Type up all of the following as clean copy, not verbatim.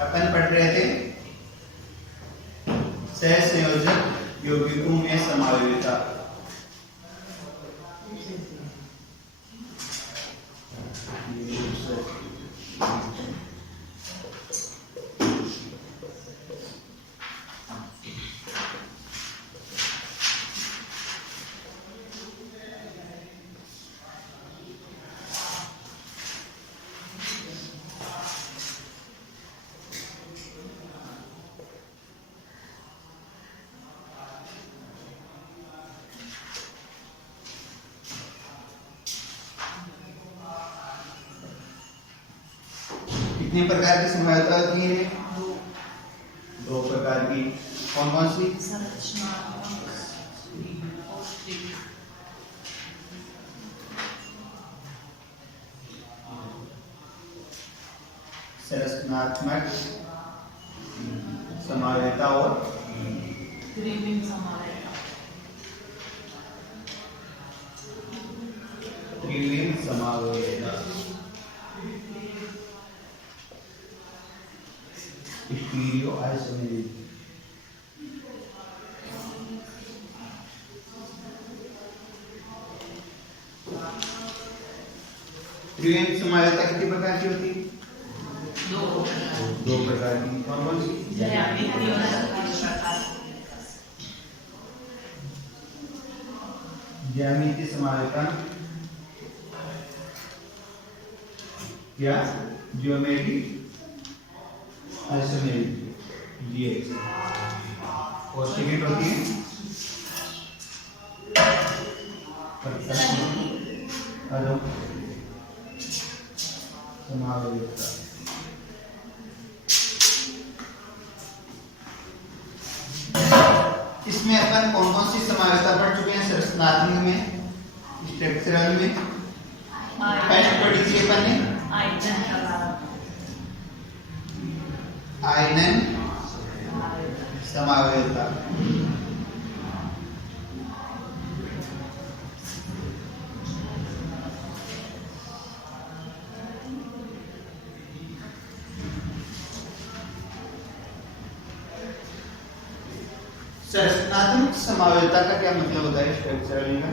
अपन पढ़ रहे थे सहसंयोजक यौगिकों में समायोजिता। कितने प्रकार की समायोजिता होती है? दो प्रकार की। कौन कौन सी? संरचनात्मक समायोजिता और त्रिविम समायोजिता। त्रिविम समायोजिता। Stereo isomeric. त्रिविम समायोजिता कितने प्रकार की होती है? दो प्रकार की। कौन कौन सी? ज्यामितीय समायोजिता या ज्योमेट्री आइसोमेरिक ये। और सेकंड होती है समायोजिता। इसमें अपन कौन कौन सी समायोजिता पढ़ चुके हैं? संरचनात्मक में, स्ट्रक्चरल में, पहले पढ़ी थी अपन ने आयनन समायोजिता। संरचनात्मक समायोजिता का क्या मतलब होता है? स्ट्रक्चरल का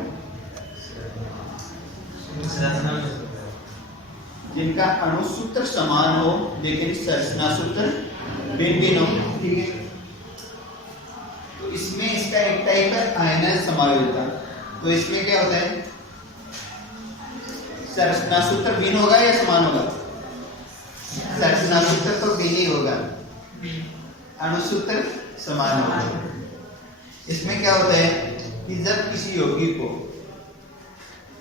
जिनका अणुसूत्र समान हो लेकिन संरचना सूत्र भिन्न भिन्न हो। ठीक है, तो इसमें इसका एक टाइप है आयनन समायोजिता। तो इसमें क्या होता है? संरचना सूत्र भिन्न होगा या समान होगा? संरचना सूत्र तो भिन्न ही होगा, अणुसूत्र समान होगा। इसमें क्या होता है कि जब किसी यौगिक को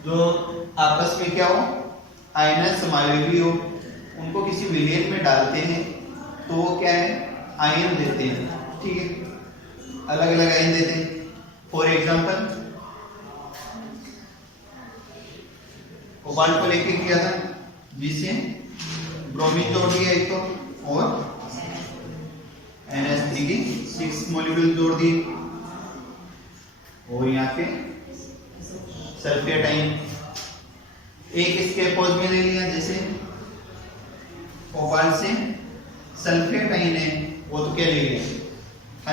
जो आपस में क्या हो आयनन समायोगी हो, उनको किसी विलयन में डालते हैं तो वो क्या है आयन देते हैं। ठीक है, अलग अलग आयन देते हैं। फॉर एग्जांपल कोबाल्ट को लेके किया था जिससे ब्रोमीन जोड़ दिया एक तो, और NH3 की 6 मॉलिक्यूल जोड़ दिए, और यहाँ पे सल्फेट आयन एक इसके अपोज में ले लिया। जैसे कोबाल्ट से सल्फेट आयन है वो तो क्या ले लिया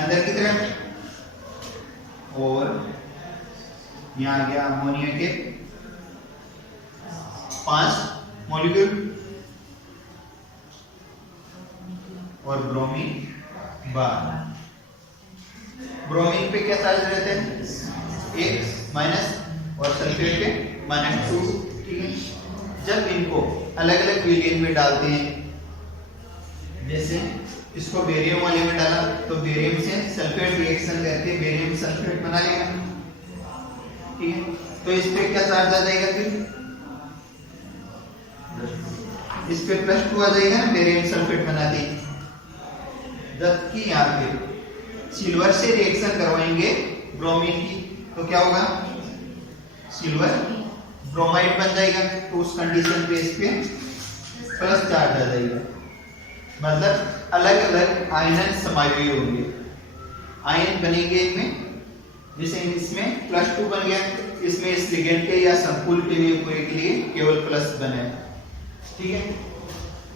अंदर की तरफ, और यहाँ आ गया अमोनिया के 5 मॉलिक्यूल और ब्रोमीन 12। ब्रोमीन पे क्या चार्ज रहते हैं? 1 माइनस, और सल्फेट पे -2। ठीक है, जब इनको अलग अलग विलयन में डालते हैं, जैसे इसको बेरियम वाले में डाला तो बेरियम से सल्फेट रिएक्शन करके बेरियम सल्फेट बना लेगा। ठीक है, तो इस पे क्या चार्ज आ जाएगा? फिर इस पे +2 आ जाएगा, बेरियम सल्फेट बनाते हैं। जबकि यहाँ पे सिल्वर से रिएक्शन करवाएंगे ब्रोमीन की तो क्या होगा? सिल्वर ब्रोमाइड बन जाएगा। तो उस कंडीशन पे इस पे प्लस चार्ज आ जाएगा। मतलब अलग अलग आयनन समायोगी होंगे, आयन बनेंगे इनमें। जैसे इसमें +2 बन गया, इसमें इस लिगेंड के या संकुल के लिए पूरे के लिए केवल प्लस बना है। ठीक है,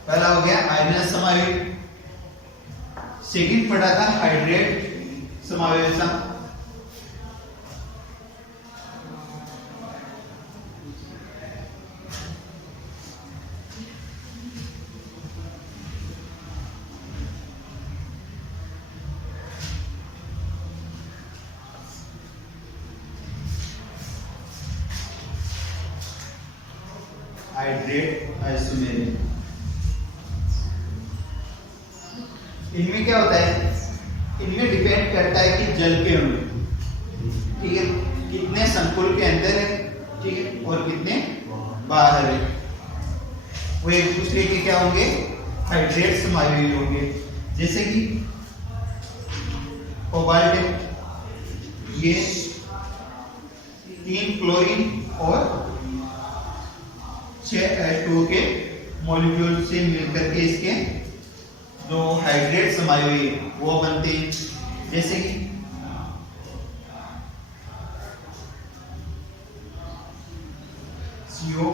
पहला हो गया आयनन समायोगी। सेकंड पढ़ा था हाइड्रेट समावेशा। Hydrate isomeric. इनमें क्या होता है, इनमें डिपेंड करता है कि जल के अणु, ठीक है, कितने संकुल के अंदर है, ठीक है, और कितने बाहर है, वो एक दूसरे के क्या होंगे, हाइड्रेट समायोजित होंगे। जैसे कि कोबाल्ट है, ये 3 क्लोरीन और 6 H2O के मॉलिक्यूल से मिलकर के इसके जो हाइड्रेट समायोजित वो बनते हैं। जैसे कि CO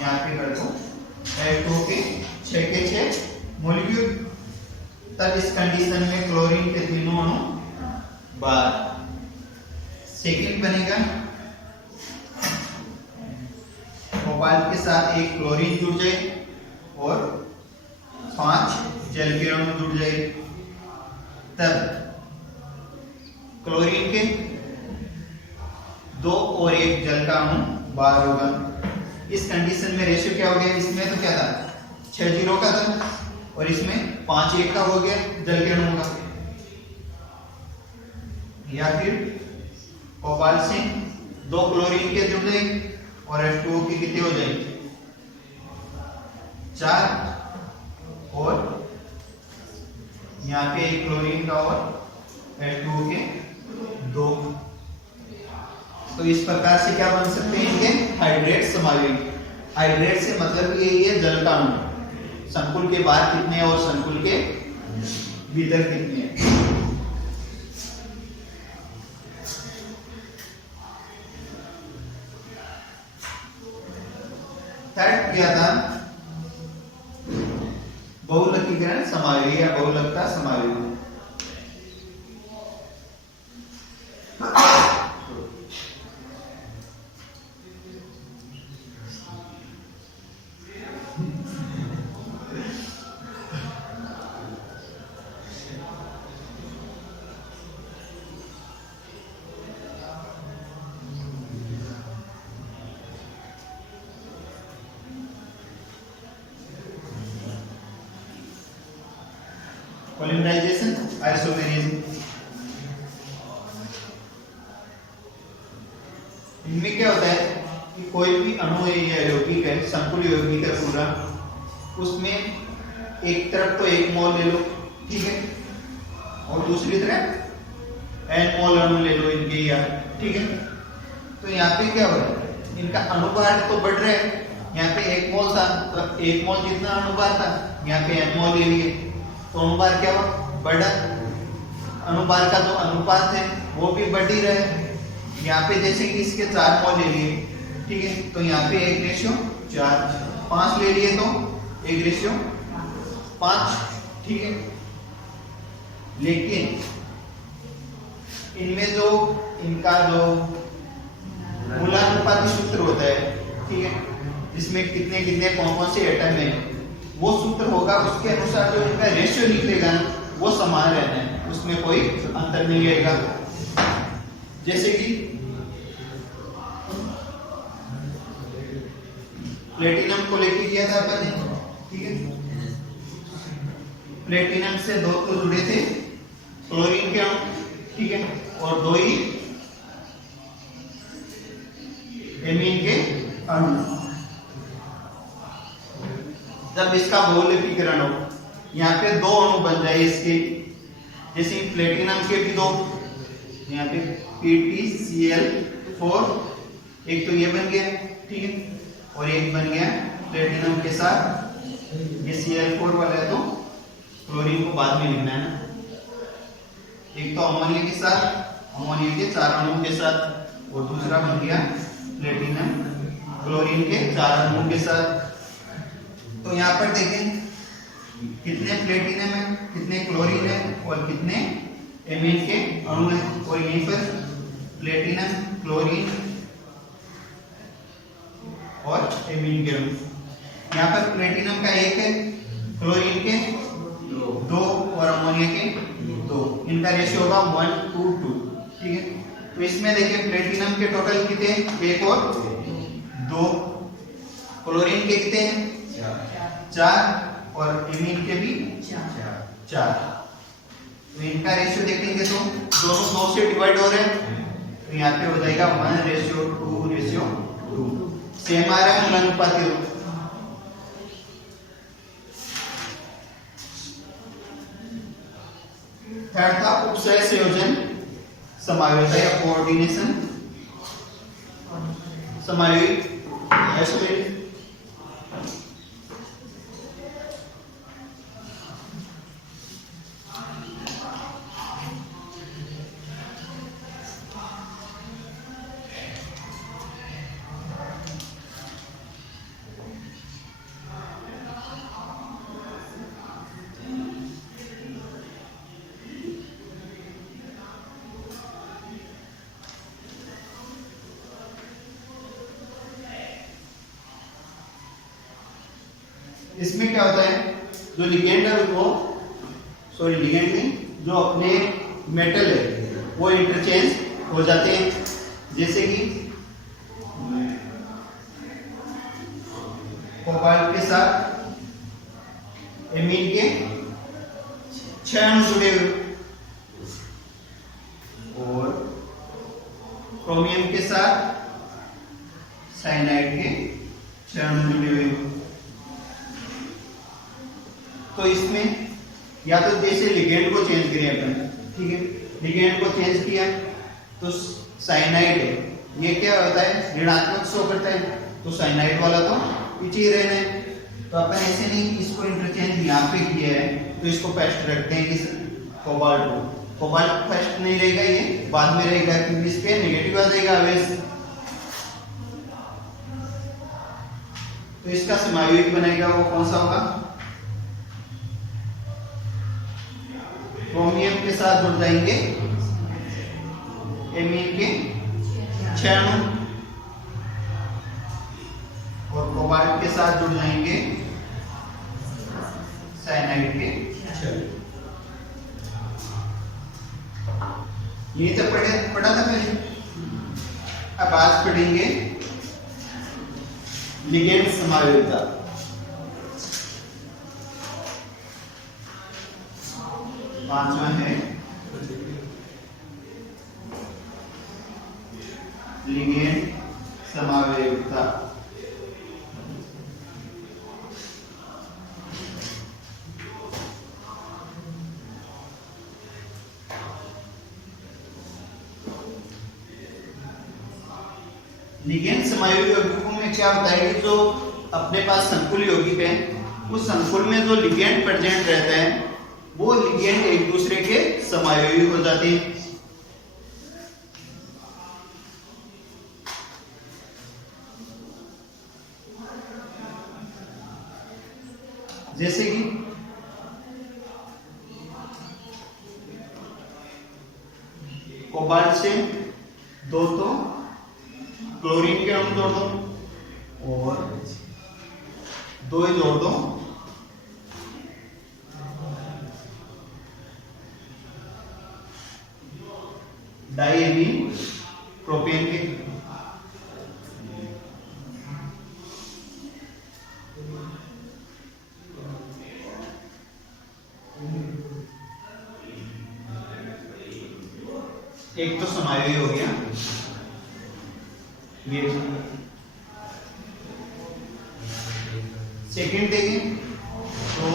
यहाँ पे कर दो, H2O के 6 के 6 मॉलिक्यूल, तब इस कंडीशन में क्लोरीन के तीनों अणु बाहर। सेकंड बनेगा कोबाल्ट के साथ एक क्लोरीन जुड़ जाए और 5 जल के अणु जुड़ जाए, तब क्लोरीन के 2 और 1 जल का अणु बाहर होगा। इस कंडीशन में रेशियो क्या हो गया, इसमें तो क्या था 6 0 का था और इसमें 5 1 का हो गया जल के अणु का। या फिर कोबाल्ट से 2 क्लोरीन के जुड़ जाए और H2O के कितने हो जाएंगे 4, और यहाँ पे एक क्लोरीन का और H2O के 2। तो इस प्रकार से क्या बन सकते हैं इनके हाइड्रेट समायोजित। हाइड्रेट से मतलब यही है जल का अणु, संकुल के बाहर कितने हैं और संकुल के भीतर कितने हैं। थर्ड क्या था, बहुलकीकरण समायोजित या बहुलकता समायोजित। Polymerisation, isomerism. इनमें क्या होता है कि कोई भी अणु या यौगिक है, संकुल यौगिक है पूरा, उसमें एक तरफ तो 1 मोल ले लो, ठीक है, और दूसरी तरफ n मोल अणु ले लो इनके यार, ठीक है। तो यहाँ पे क्या हो रहा है, इनका अणुभार तो बढ़ रहा है। यहाँ पे 1 मोल था, तो 1 मोल जितना अणुभार था यहाँ पे n मोल ले लिए, तो अणुभार क्या हुआ, बढ़ा। अणुभार का जो अनुपात है वो भी बढ़ ही रहा है। यहाँ पे जैसे कि इसके 4 मोल ले लिए, ठीक है, तो यहाँ पे 1:4, 5 ले लिए तो 1:5, ठीक है। लेकिन इनमें जो इनका जो मूलानुपाती सूत्र होता है, ठीक है, इसमें कितने कितने कौन से एटम है, वो सूत्र होगा, उसके अनुसार जो इनका रेशियो निकलेगा ना वो समान रहना है, उसमें कोई अंतर नहीं आएगा। जैसे कि प्लेटिनम को लेके किया था अपन ने, ठीक है, प्लेटिनम से 2 तो जुड़े थे क्लोरीन के अणु, ठीक है, और 2 ही एमीन के अणु। जब इसका बहुलकीकरण हो, यहाँ पे 2 अणु बन जाए इसके, जैसे प्लेटिनम के भी 2, यहाँ पे PtCl4, एक तो ये बन गया, ठीक है, और एक बन गया प्लेटिनम के साथ ये Cl4 वाला है, तो क्लोरीन को बाद में लिखना है ना। एक तो अमोनिया के साथ, अमोनिया के 4 अणुओं के साथ, और दूसरा बन गया प्लेटिनम क्लोरीन के 4 अणुओं के साथ। तो यहाँ पर देखें कितने प्लेटिनम है, कितने क्लोरीन है और कितने एमीन के अणु हैं। और यहीं पर प्लेटिनम, क्लोरीन और एमीन के अणु। यहाँ पर प्लेटिनम का 1 है, क्लोरीन के 2 और अमोनिया के 2। इनका रेशियो होगा 1:2। ठीक है, तो इसमें देखिए प्लेटिनम के टोटल कितने हैं, 1 और 2। क्लोरीन के कितने हैं, 4 और एमीन के भी 4। तो इनका रेशियो देखेंगे तो दोनों 2 से डिवाइड हो रहे हैं, तो यहाँ पे हो जाएगा 1:2:2। सेम आ रहा है अनुपाती रूप। थर्ड था उपसय संयोजन समायोजन या कोऑर्डिनेशन समायोजित। इसमें क्या होता है, जो लिगेंड है वो लिगेंड नहीं, जो अपने मेटल है वो इंटरचेंज हो जाते हैं। जैसे कि कोबाल्ट के साथ एमीन के 6 अणु जुड़े हुए और क्रोमियम के साथ साइनाइड के 6 अणु जुड़े हुए। तो इसमें या तो जैसे लिगेंड को चेंज करें अपन, ठीक है, लिगेंड को चेंज किया तो साइनाइड है, ये क्या होता है, ऋणात्मक शो करता है, तो साइनाइड वाला तो पीछे ही रहना है। तो अपन ऐसे नहीं इसको इंटरचेंज यहाँ पे किया है तो इसको फर्स्ट रखते हैं किस कोबाल्ट को। कोबाल्ट फर्स्ट नहीं रहेगा, ये बाद में रहेगा क्योंकि इस पे नेगेटिव आ जाएगा आवेश। तो इसका समायोजित बनेगा वो कौन सा होगा, क्रोमियम के साथ जुड़ जाएंगे एमीन के 6 अणु और कोबाल्ट के साथ जुड़ जाएंगे साइनाइड के 6। ये तो पढ़ा था पहले। अब आज पढ़ेंगे लिगेंड समायोजिता। पांचवा है लिगेंड समावेशिता। लिगेंड समायोजित यौगिकों में क्या होता है कि जो अपने पास संकुल यौगिक है उस संकुल में जो लिगेंड प्रेजेंट रहता है वो लिगेंड एक दूसरे के समायोजी हो जाते हैं। जैसे कि कोबाल्ट से 2 तो क्लोरीन के अणु जोड़ दो और 2 ही जोड़ दो डाइएमीन प्रोपेन के। एक तो समायोजी हो गया ये। सेकंड देखें तो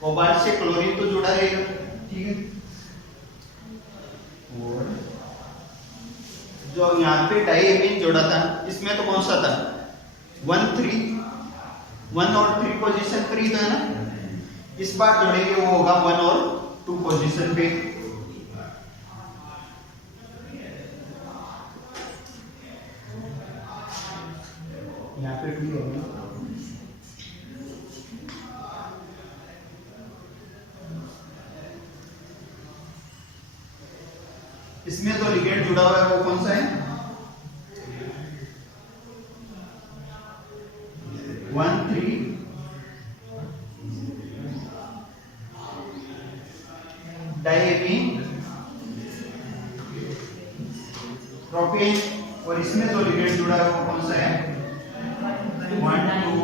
कोबाल्ट से क्लोरीन तो जुड़ा रहेगा, ठीक है, और जो यहाँ पे डाइएमीन जोड़ा था इसमें तो कौन सा था 1 और 3 पोजीशन पर ही था ना। इस बार जोड़ेंगे वो होगा 1 और 2 पोजीशन पे। यहाँ पे 2 होगा। इसमें जो लिगेंड जुड़ा हुआ है वो कौन सा है? 1 3 डाइएमीन प्रोपेन, और इसमें जो लिगेंड जुड़ा है वो कौन सा है? 1 2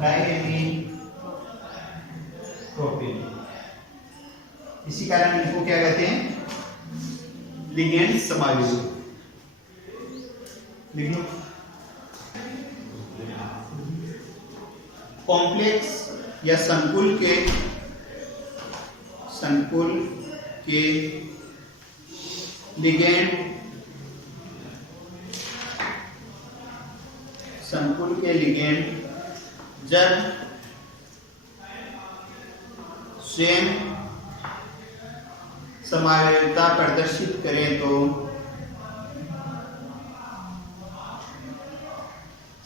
डाइएमीन प्रोपेन। इसी कारण इनको क्या कहते हैं? लिगेंड समायोजक। लिख लो। कॉम्प्लेक्स या संकुल के लिगेंड जब स्वयं समायोजकता प्रदर्शित करें तो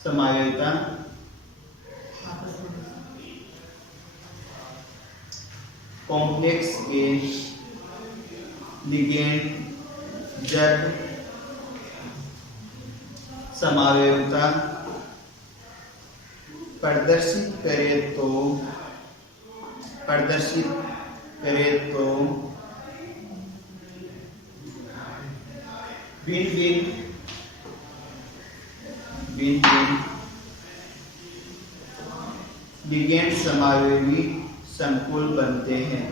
समायोजकता कॉम्प्लेक्स के लिगेंड जब समायोजकता प्रदर्शित करे तो भिन्न लिगेंड समायोगी संकुल बनते हैं।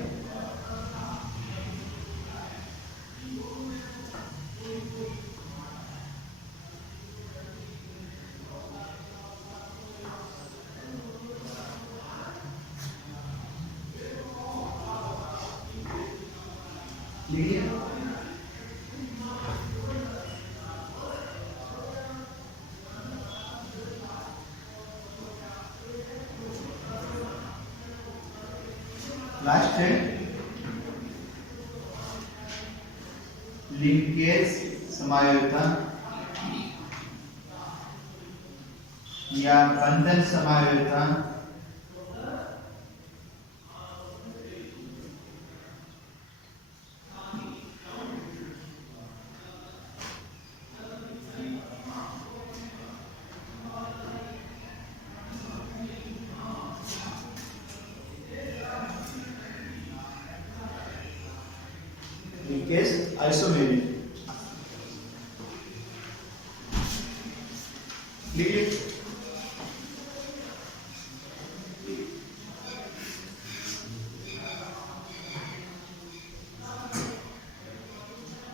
लास्ट है लिंकेज समायोजकता या बंधन समायोजकता। Linkage isomeric.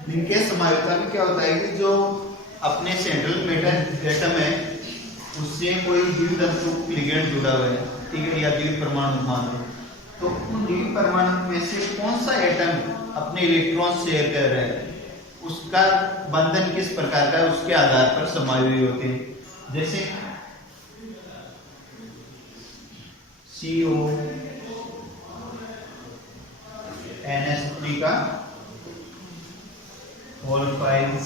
लिंकेज समायोजकता में क्या होता है कि जो अपने सेंट्रल मेटल एटम है उससे कोई द्वितंतु लिगेंड जुड़ा हुआ है, ठीक है, या द्वि परमाणु मान लो, तो उन द्वि परमाणु में से कौन सा एटम अपने इलेक्ट्रॉन शेयर कर रहा है, उसका बंधन किस प्रकार का है, उसके आधार पर समायोजी होते हैं। जैसे CO NH3 का होल 5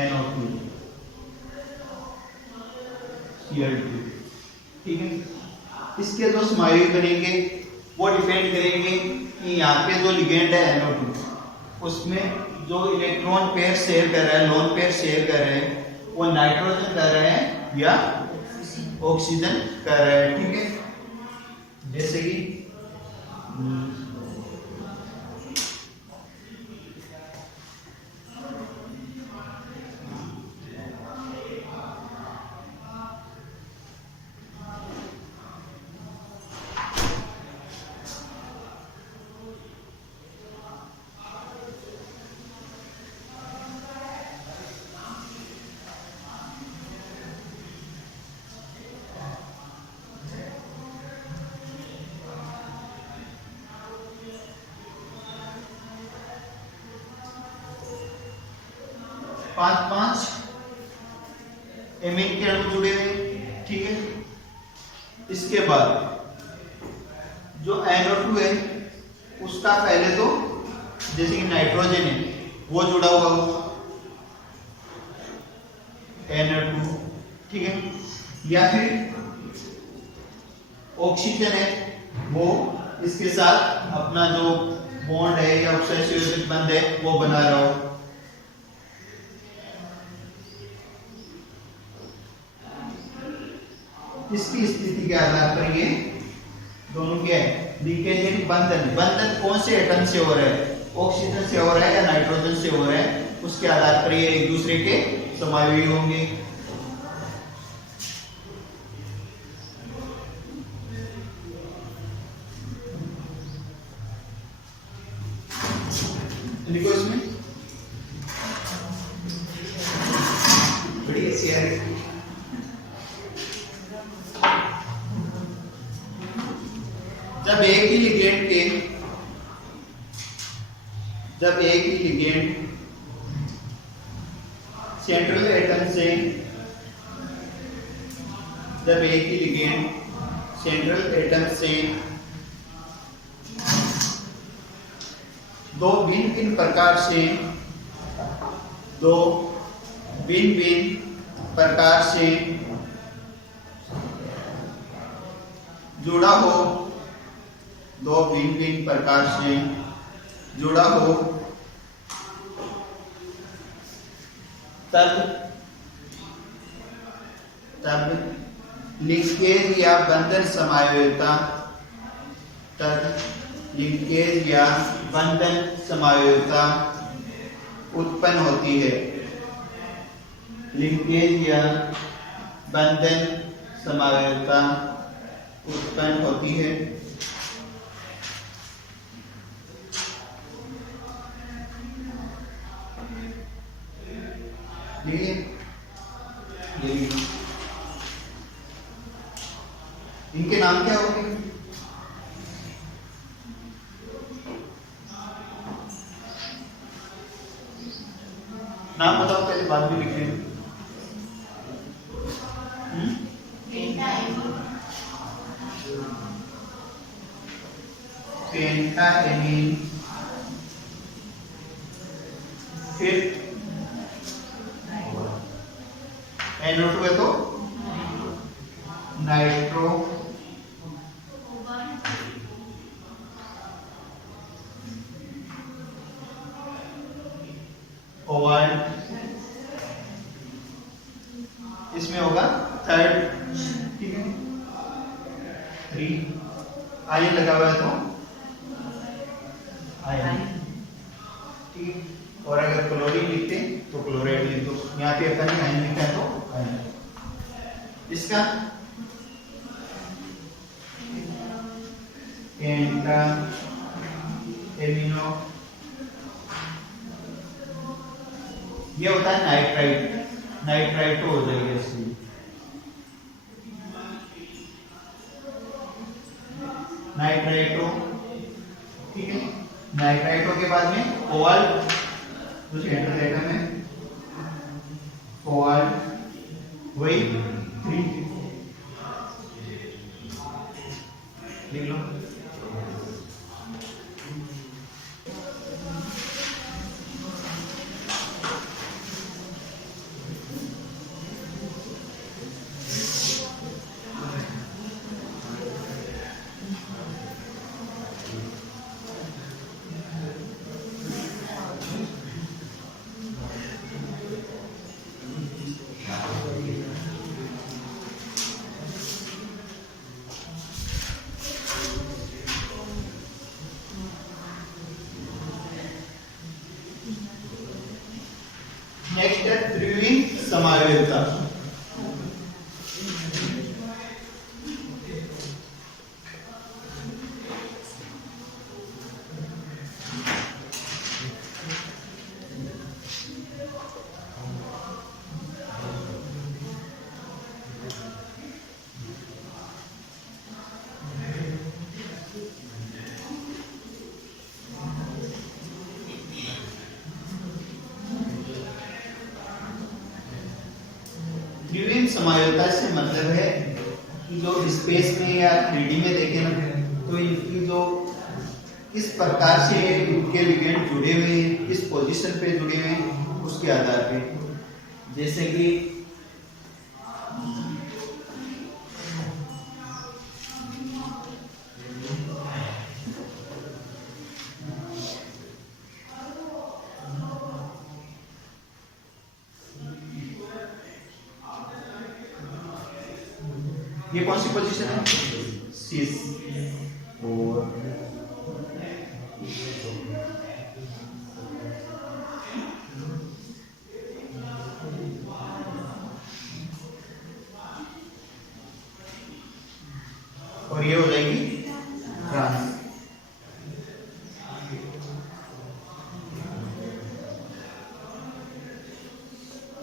NO2 Cl2, ठीक है। इसके जो समायोजी बनेंगे वो डिपेंड करेंगे कि यहाँ पे जो लिगेंड है NO2 उसमें जो इलेक्ट्रॉन पेयर शेयर कर रहा है, लोन पेयर शेयर कर रहे हैं, वो नाइट्रोजन कर रहे हैं या ऑक्सीजन कर रहे हैं, ठीक है। जैसे कि 5 एमीन के अणु जुड़े हुए, ठीक है। इसके बाद जो NO2 है उसका पहले तो जैसे कि नाइट्रोजन है वो जुड़ा हुआ हो, NO2 ठीक है, या फिर ऑक्सीजन है वो इसके साथ अपना जो बॉन्ड है या ऑक्सीजन बंध है वो बना रहा हो। इसकी स्थिति के आधार पर ये दोनों क्या है, लीकेज यानी बंधन। बंधन कौन से एटम से हो रहा है, ऑक्सीजन से हो रहा है या नाइट्रोजन से हो रहा है, उसके आधार पर ये एक दूसरे के समायोगी होंगे। लिखो इसमें बढ़िया शेयर। जब एक ही लिगेंड सेंट्रल एटम से दो भिन्न प्रकार से जुड़ा हो, तब लिंकेज या बंधन समायोगिता उत्पन्न होती है। लिंकेज या बंधन समायोगिता उत्पन्न होती है। ये इनके नाम क्या होंगे? नाम बताओ पहले, बाद में लिख लेंगे। पेंटाएमीन, फिर NO2 है तो नाइट्रो, कोबाल्ट, इसमें होगा थर्ड, ठीक है, 3 आयन लगा हुआ है तो आयन, ठीक है। और अगर क्लोरीन लिखते तो क्लोराइड लिख दो, यहाँ पे अपन आयन लिखा है तो आयन। इसका पेंटा एमिनो, ये होता है नाइट्राइट हो जाएगा इसलिए। नाइट्राइटो, ठीक है। नाइट्राइटो के बाद में कोबाल्ट, जो सेंट्रल एटम है, कोबाल्ट वही 3 लिख लो। नेक्स्ट है त्रिविम समायोगिता। त्रिविम समायोगिता से मतलब है कि जो स्पेस में या 3D में देखें ना, तो इनकी जो किस प्रकार से इनके लिगेंड जुड़े हुए हैं, किस पोजीशन पे जुड़े हुए हैं, उसके आधार पे। जैसे कि ये कौन सी पोजीशन है? सिस। और ये हो जाएगी ट्रांस।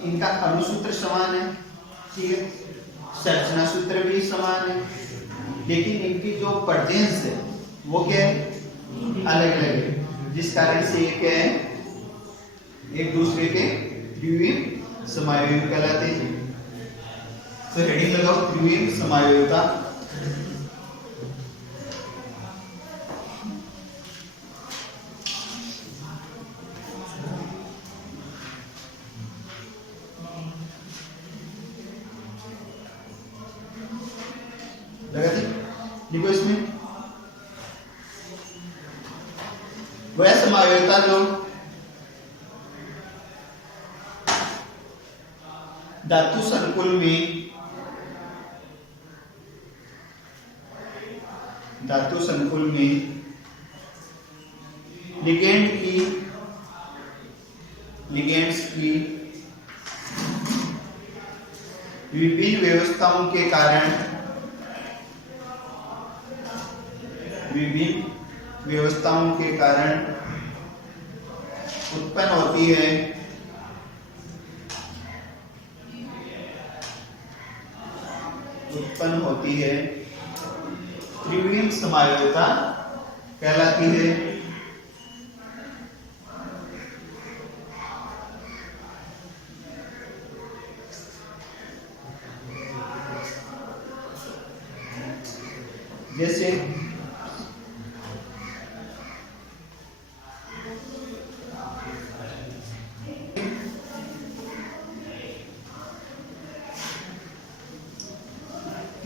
इनका अनुसूत्र समान है, ठीक है, संरचना सूत्र भी समान है, लेकिन इनकी जो पर्टेंस है वो क्या है? अलग अलग है, जिस कारण से ये क्या है? एक दूसरे के द्विविम समायोगी कहलाते हैं। तो हेडिंग लगाओ द्विविम समायोगिता। लिखो इसमें वह समायोगिता जो धातु संकुल में लिगेंड्स की विभिन्न व्यवस्थाओं के कारण उत्पन्न होती है त्रिविम समायोगिता कहलाती है। जैसे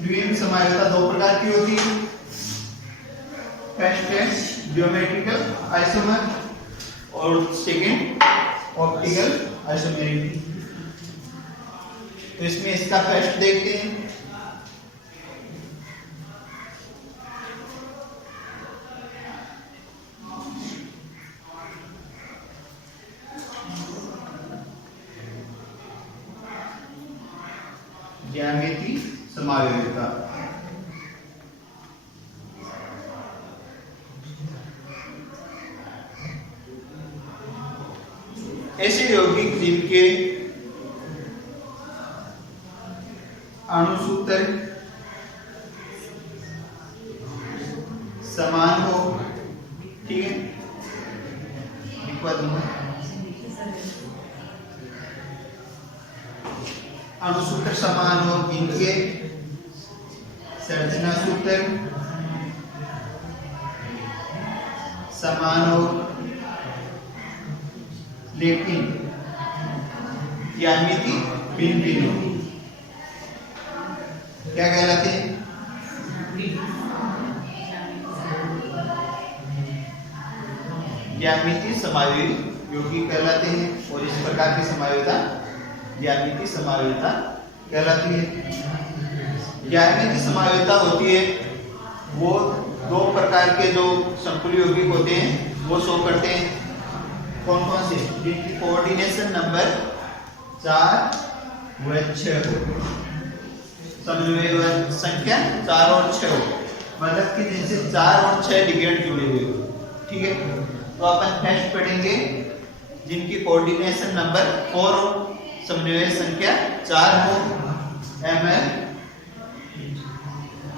द्विविम समायोगिता दो प्रकार की होती है। फर्स्ट है ज्योमेट्रिकल आइसोमर और सेकंड ऑप्टिकल आइसोमेरिक। तो इसमें इसका फर्स्ट देखते हैं। ज्यामिति समायोगिता। ऐसे यौगिक जिनके अणुसूत्र समान हो, ठीक है, लिखवा दूंगा। अणुसूत्र समान हो, इनके संरचना सूत्र समान हो, लेकिन ज्यामिति भिन्न भिन्न हो, क्या कहलाते हैं? ज्यामिति समायोगी यौगिक कहलाते हैं। और इस प्रकार की समायोगिता ज्यामिति समायोगिता कहलाती है। ज्यामिति समायोगिता होती है वो दो प्रकार के जो संकुल यौगिक होते हैं वो शो करते हैं। कौन कौन से? जिनकी कोऑर्डिनेशन नंबर 4 व 6 हो, समन्वय संख्या 4 और 6 हो, मतलब कि जिनसे 4 और 6 लिगेंड जुड़े हुए हो, ठीक है। तो अपन फर्स्ट पढ़ेंगे जिनकी कोऑर्डिनेशन नंबर 4 हो, समन्वय संख्या 4 हो, Ml4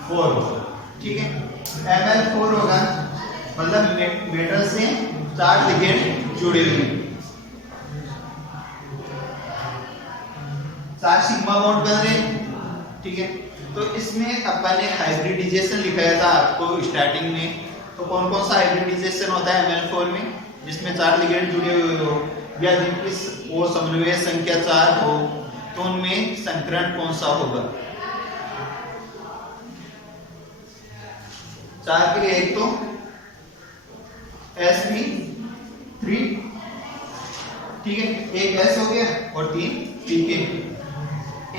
हो, ठीक है। Ml4 होगा मतलब मेटल से 4 लिगेंड जुड़े हुए, 4 सिग्मा बॉन्ड बन रहे, ठीक है। तो इसमें अपन ने हाइब्रिडाइजेशन लिखाया था आपको स्टार्टिंग में। तो कौन कौन सा हाइब्रिडाइजेशन होता है Ml4 में? जिसमें 4 लिगेंड जुड़े हुए हो या जिनकी वो समन्वय संख्या 4 हो, तो उनमें संकरण कौन सा होगा? 4 के लिए एक तो sp3, ठीक है, एक s हो गया और 3 pk।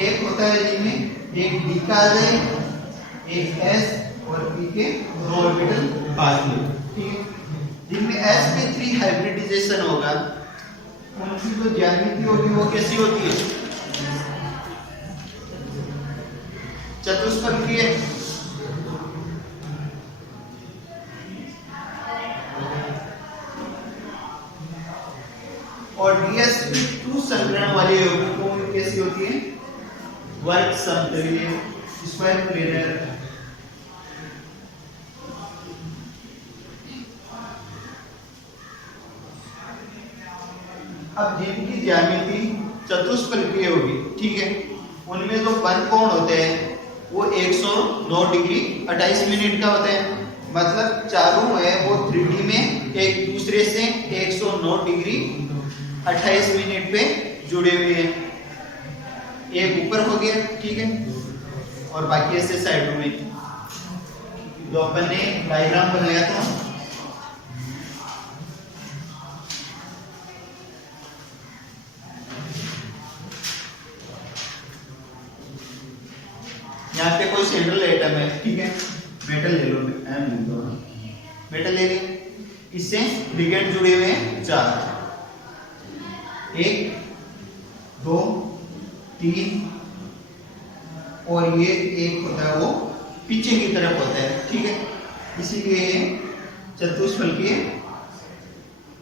एक होता है जिनमें एक d का आ जाए एक S और P के 2 ऑर्बिटल पास में, ठीक है। जिनमें sp3 हाइब्रिडाइजेशन होगा उनकी जो ज्यामिति होगी वो कैसी होती है? चतुष्फलकीय। और dsp2 संकरण वाली यौगिकों में कैसी होती है? वर्ग समतलीय, स्क्वायर प्लेनर। अब जिनकी ज्यामिति चतुष्फलकीय होगी, ठीक है, उनमें जो बंद कोण होते हैं वो 109 डिग्री 28 मिनट का होता है। मतलब चारों है वो 3D में एक दूसरे से 109 डिग्री 28 मिनट पे जुड़े हुए हैं। एक ऊपर हो गया, ठीक है, और बाकी ऐसे साइडों में। जो अपन ने डायग्राम बनाया था, यहाँ पे कोई सेंट्रल एटम है, ठीक है, मेटल ले लो, मेटल ले लिया, इससे लिगेंड जुड़े हुए हैं 4, 1 2 3 और ये एक होता है वो पीछे की तरफ होता है, ठीक है। इसीलिए चतुष्फलकीय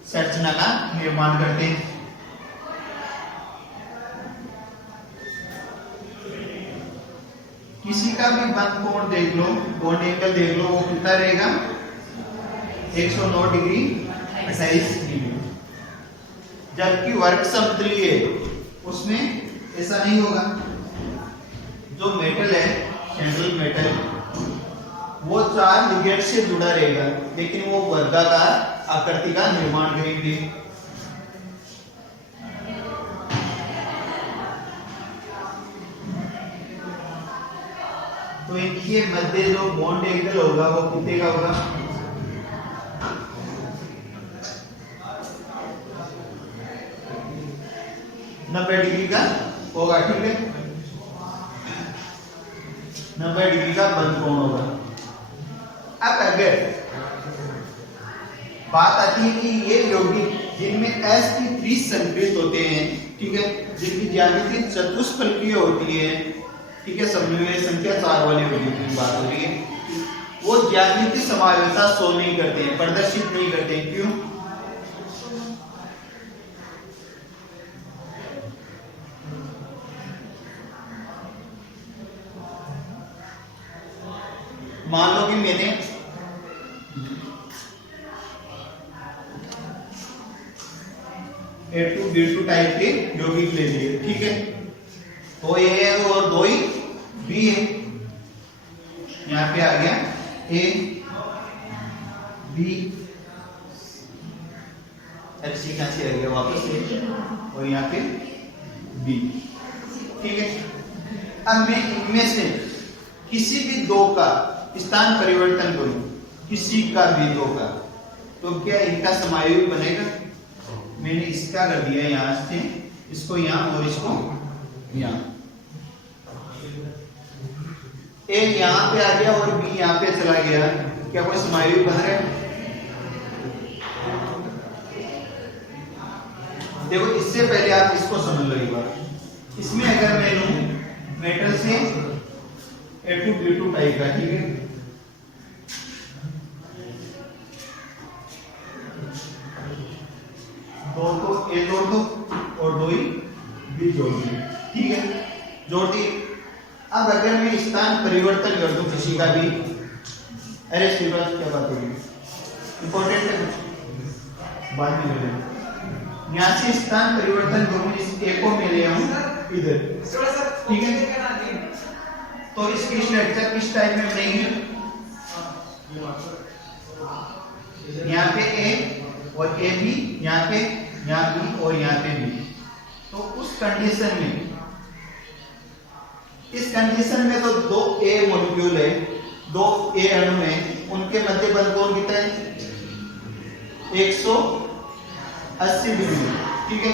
संरचना का निर्माण करते हैं। किसी का भी बंद कोण देख लो, बॉन्ड एंगल देख लो, वो कितना रहेगा? 109 डिग्री 28 डिग्री। जबकि वर्ग समतलीय उसमें ऐसा नहीं होगा। जो मेटल है, सेंट्रल मेटल, वो 4 लिगेंड से जुड़ा रहेगा, लेकिन वो वर्गाकार आकृति का निर्माण करेंगे। तो इनके मध्य जो बॉन्ड एंगल होगा वो कितने का होगा? 90 डिग्री का होगा, ठीक है, 90 डिग्री का बंद कोण होगा। अब अगर बात आती है कि ये यौगिक जिनमें sp3 संकरित होते हैं, ठीक है, जिनकी ज्यामिति चतुष्फलकीय होती है, ठीक है, समन्वय संख्या 4 वाले यौगिक की बात हो रही है, वो ज्यामिति समानता शो नहीं करते हैं, प्रदर्शित नहीं करते हैं। क्यों? मान लो कि मैंने A2 B2 टाइप के यौगिक ले लिए, ठीक है, तो ये है और 2 ही B है। यहाँ पे आ गया A B, HC कहां से आ गया वापस से, और यहाँ पे B, ठीक है। अब मैं इनमें से किसी भी दो का स्थान परिवर्तन करूं, किसी का भी दो का, तो क्या इनका समायुक्त बनेगा? मैंने इसका कर दिया यहां से, इसको यहां और इसको यहां, ए यहां पे आ गया और बी यहां पे चला गया, क्या कोई समायुक्त बन रहा है? देखो, इससे पहले आप इसको समझ लो एक बार। इसमें अगर मैं लूं मेटल से A2 B2 टाइप का, ठीक है, दो को A जोड़ दो और 2 ही B जोड़ दो, ठीक है, जोड़ दी। अब अगर मैं स्थान परिवर्तन कर दूं किसी का भी, अरे श्रीवास क्या बात होगी, इंपॉर्टेंट है, बाद में करेंगे। यहाँ से स्थान परिवर्तन करूं, इस A को मैं ले आऊं इधर, ठीक है, तो इसकी स्ट्रक्चर किस टाइप में बनेगी? यहाँ पे A और A भी, यहाँ पे, यहाँ B और यहाँ पे B। तो उस कंडीशन में, इस कंडीशन में तो 2 A मॉलिक्यूल है, 2 A अणु है, उनके मध्य बंद कोण कितना है? 180 डिग्री, ठीक है,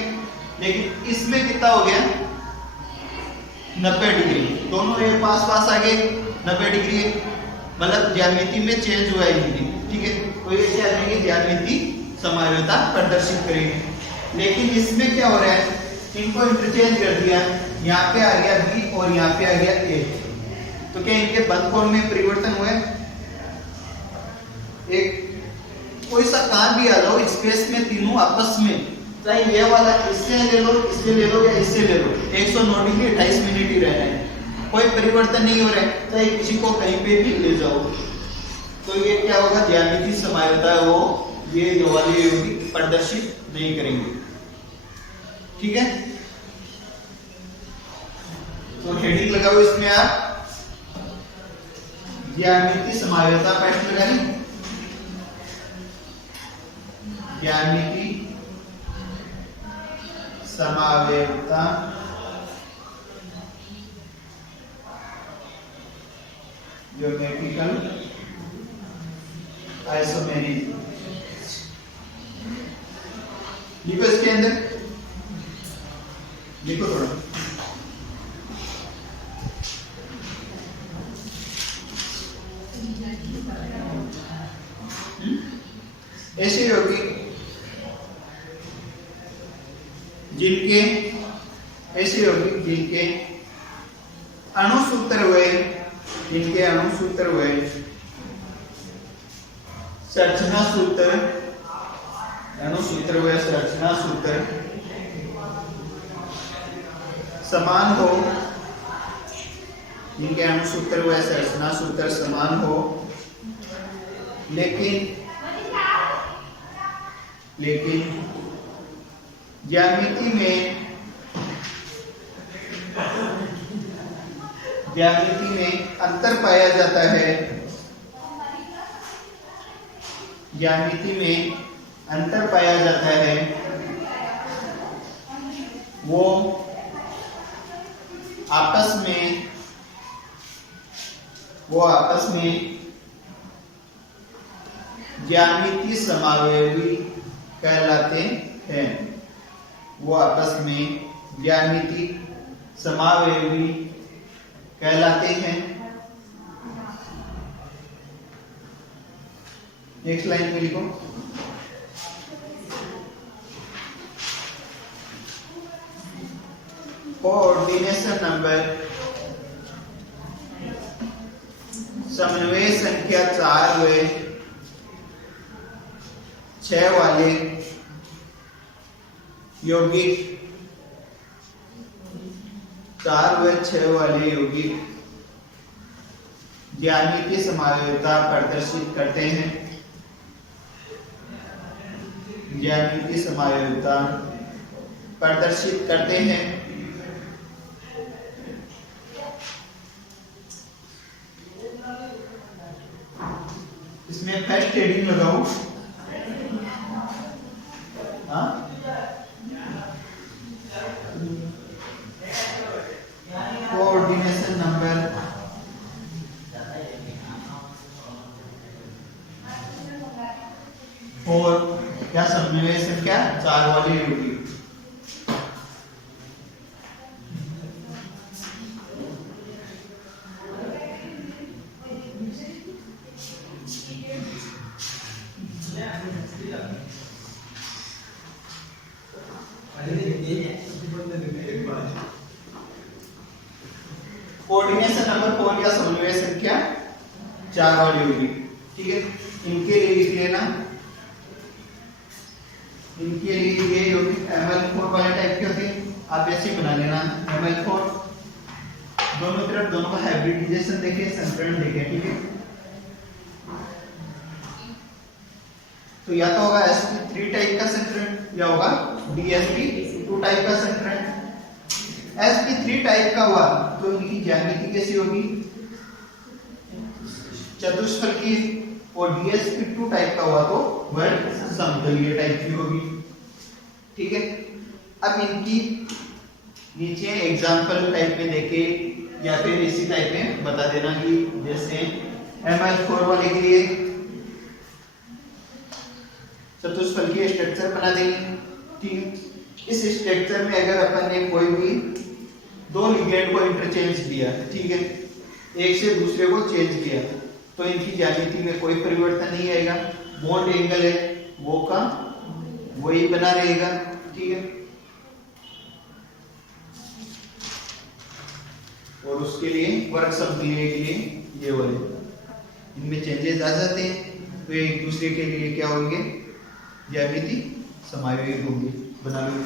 लेकिन इसमें कितना हो गया? 90 डिग्री। दोनों एक पास पास आ गए, 90 डिग्री है, मतलब ज्यामिति में चेंज हुआ है इनकी, ठीक है। तो ये क्या करेंगे, ज्यामिति समायोजकता प्रदर्शित करेंगे। लेकिन इसमें क्या हो रहा है, इनको इंटरचेंज कर दिया, यहाँ पे आ गया बी और यहाँ पे आ गया ए, तो क्या इनके बंद कोण में परिवर्तन हुआ है? एक कोई सा कहां भी आ जाओ स्पेस में, तीनों आपस में, चाहे ये वाला इससे ले लो, इससे ले लो या इससे ले लो, 109 डिग्री 28 मिनट ही रहना है, कोई परिवर्तन नहीं हो रहा है, चाहे किसी को कहीं पे भी ले जाओ। तो ये क्या होगा, ज्यामिति समायोजकता है वो ये जो वाले यौगिक प्रदर्शित नहीं करेंगे, ठीक है। तो हेडिंग लगाओ इसमें आप, ज्यामिति समायोजकता प्रश्न लगा ली, ज्यामिति समावेयता ज्योमेट्रिकल आइसोमेरिज्म, लिखो इसके अंदर, लिखो थोड़ा, ऐसे यौगिक जिनके ऐसे यौगिक जिनके अणुसूत्र हुए, जिनके अणुसूत्र हुए संरचना सूत्र, अणुसूत्र हुए संरचना सूत्र समान हो, जिनके अणुसूत्र हुए संरचना सूत्र समान हो, लेकिन ज्यामिति में अंतर पाया जाता है, ज्यामिति में अंतर पाया जाता है, वो आपस में ज्यामिति समावयवी कहलाते हैं, वो आपस में ज्यामिति समावयवी कहलाते हैं। नेक्स्ट लाइन में लिखो, कोऑर्डिनेशन नंबर समन्वय संख्या 4 व 6 वाले यौगिक, 4 व 6 वाले यौगिक ज्यामिति समायोजकता प्रदर्शित करते हैं, ज्यामिति समायोजकता प्रदर्शित करते हैं। इसमें फर्स्ट हेडिंग लगाओ, कोऑर्डिनेशन नंबर और क्या समन्वय संख्या 4 वाले यौगिक। कोऑर्डिनेशन नंबर 4 या समन्वय संख्या 4 वाले यौगिक, ठीक है। इनके लिए लिख लेना, इनके लिए ये यौगिक ML4 वाले टाइप के होते हैं, आप ऐसे बना लेना ML4, दोनों तरफ दोनों का हाइब्रिडाइजेशन देखिए, संकरण देखिए, ठीक है। तो या तो होगा sp3 टाइप का संकरण या होगा dsp2 टाइप का संकरण। sp3 टाइप का हुआ तो इनकी ज्यामिति कैसी होगी, चतुष्फलकी, और dsp2 टाइप का हुआ तो वर्ग समतलीय टाइप की होगी, ठीक है। अब इनकी नीचे एग्जांपल टाइप में देखे या फिर इसी टाइप में बता देना कि जैसे ML4 वाले के लिए चतुष्फलकीय स्ट्रक्चर बना देंगे, ठीक। इस स्ट्रक्चर में अगर अपन ने कोई भी दो लिगेंड को इंटरचेंज दिया, ठीक है, एक से दूसरे को चेंज किया तो इनकी ज्यामिति में कोई परिवर्तन नहीं आएगा। बॉन्ड एंगल है वो का वही बना रहेगा, ठीक है। और उसके लिए वर्ग समतुल्य के लिए ये वाले इनमें चेंजेस आ जाते हैं तो एक दूसरे के लिए क्या होंगे, ज्यामिति समायोजित होंगे, बना लो।